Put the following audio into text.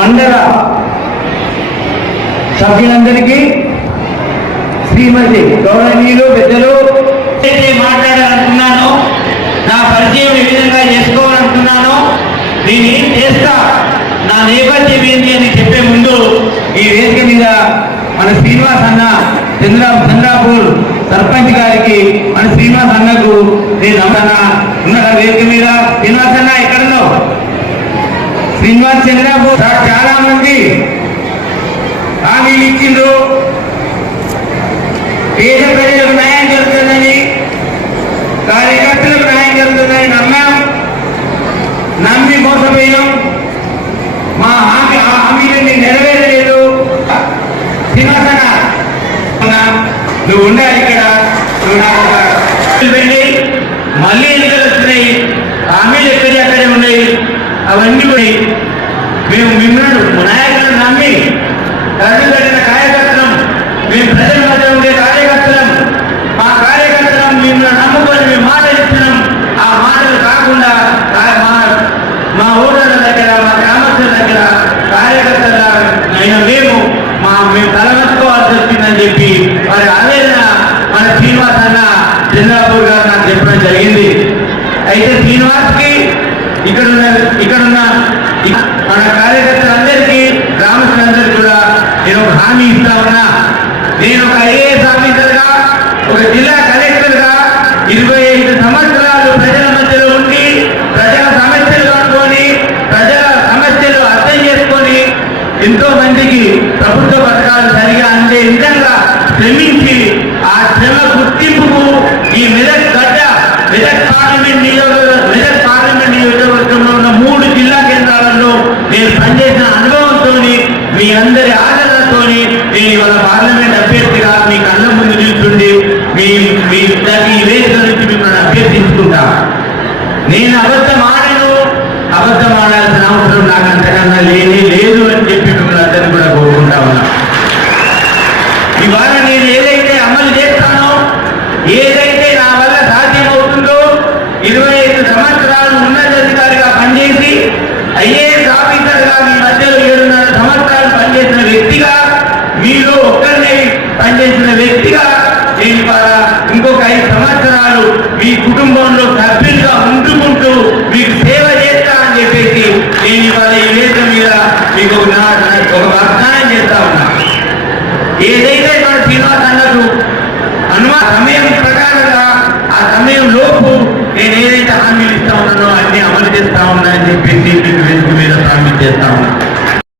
మండల సభ్యులందరికీ శ్రీమతి గౌరవనీయులు పెద్దలు మాట్లాడాలనుకున్నాను, నా పరిచయం ఏ విధంగా చేసుకోవాలనుకున్నాను, దీన్ని చేస్తా నా నేపథ్యం ఏంటి అని చెప్పే ముందు ఈ వేదిక మీద మన శ్రీనివాస్ అన్న చంద్రాపూర్ సర్పంచ్ గారికి మన శ్రీనివాస్ అన్నకు నేను ఉన్న వేదిక మీద శ్రీనివాస్ అన్న ఎక్కడున్నావు? శ్రీనివాస్ చంద్రాపూర్ చాలా మంది హామీలు ఇచ్చిండ్రు, పేద ప్రజలకు న్యాయం జరుగుతుందని, కార్యకర్తలకు న్యాయం జరుగుతుందని నమ్మి మోసపోయాం. మా హామీలన్నీ నెరవేరలేదు. శ్రీనివాసన్న నువ్వు ఉండాలి ఇక్కడ, నువ్వు నాకు వెళ్ళి మళ్ళీ ఎన్నికలు వస్తున్నాయి, హామీలు ఎక్కడే ఉన్నాయి, అవన్నీ పోయి మేము మిమ్మల్ని నాయకులను నమ్మి రద్దు పెట్టిన కార్యకర్తలం, మేము ప్రజల మధ్య ఉండే కార్యకర్తలం, మా కార్యకర్తలం మిమ్మల్ని నమ్ముకొని మేము మాటలు ఇస్తున్నాం. ఆ మాటలు కాకుండా మా ఓటర్ల దగ్గర, మా గ్రామస్తుల దగ్గర కార్యకర్తల మేము తలవంచుకోవాల్సి వచ్చిందని చెప్పి వారి ఆవేదన మన శ్రీనివాస్ అన్న చంద్రాపూర్ గారు నాకు చెప్పడం జరిగింది. అయితే శ్రీనివాస్కి ఇక్కడున్న మన కార్యకర్తలందరికీ, గ్రామస్తులందరికీ కూడా నేను ఒక హామీ ఇస్తా ఉన్నా. నేను ఒక ఐఏఎస్ ఆఫీసర్గా, ఒక జిల్లా కలెక్టర్గా 25 సంవత్సరాలు ప్రజల మధ్యలో ఉండి, ప్రజల సమస్యలు కనుక్కొని, ప్రజల సమస్యలు అర్థం చేసుకొని, ఎంతో మందికి ప్రభుత్వ పథకాలు సరిగా అందే విధంగా శ్రమించి, ఆ శ్రమ గుర్తింపుకు ఈ మెదక్ పార్లమెంట్ నియోజకవర్గంలో ఉన్న 3 జిల్లా కేంద్రాలలో నేను పనిచేసిన అనుభవంతో, మీ అందరి ఆదరణతో నేను ఇవాళ పార్లమెంట్ అభ్యర్థిగా మీ కళ్ళ ముందు నిల్చుండి మీ ఈ వేదిక నుంచి మిమ్మల్ని అభ్యర్థించుకుంటా. నేను అబద్ధం ఆడాల్సిన అవసరం నాకు అంతకన్నా లేదు అని చెప్పి మిమ్మల్ని అందరినీ కూడా కోరుకుంటా ఉన్నా. ఇవాళ నేను ఏదైతే అమలు చేస్తానో, ఏదైతే నా వల్ల సాధ్యమవుతుందో, 25 సంవత్సరాలు ఉన్నతాధికారిగా పనిచేసి ఐఏఎస్ ఆఫీసర్గా మీ మధ్యలో 7.5 సంవత్సరాలు పనిచేసిన వ్యక్తిగా, మీలో ఒక్కరిని పనిచేసిన వ్యక్తిగా నేను ఇవాళ ఇంకొక 5 సంవత్సరాలు మీ కుటుంబంలో సభ్యులుగా ఉంటుకుంటూ మీకు సేవ చేస్తా అని చెప్పేసి నేను ఇవాళ ఈ వేదిక మీద మీకు ఒక వాగ్దానం చేస్తా ఉన్నా. ఏదైతే మన శ్రీనివాస్ అన్నకు సమయం ప్రకారంగా ఆ సమయం లోపు నేను ఏదైతే హామీలు ఇస్తా ఉన్నానో అన్ని అమలు చేస్తా ఉన్నా అని చెప్పేసి మీకు వేదిక మీద హామీ చేస్తా ఉన్నా.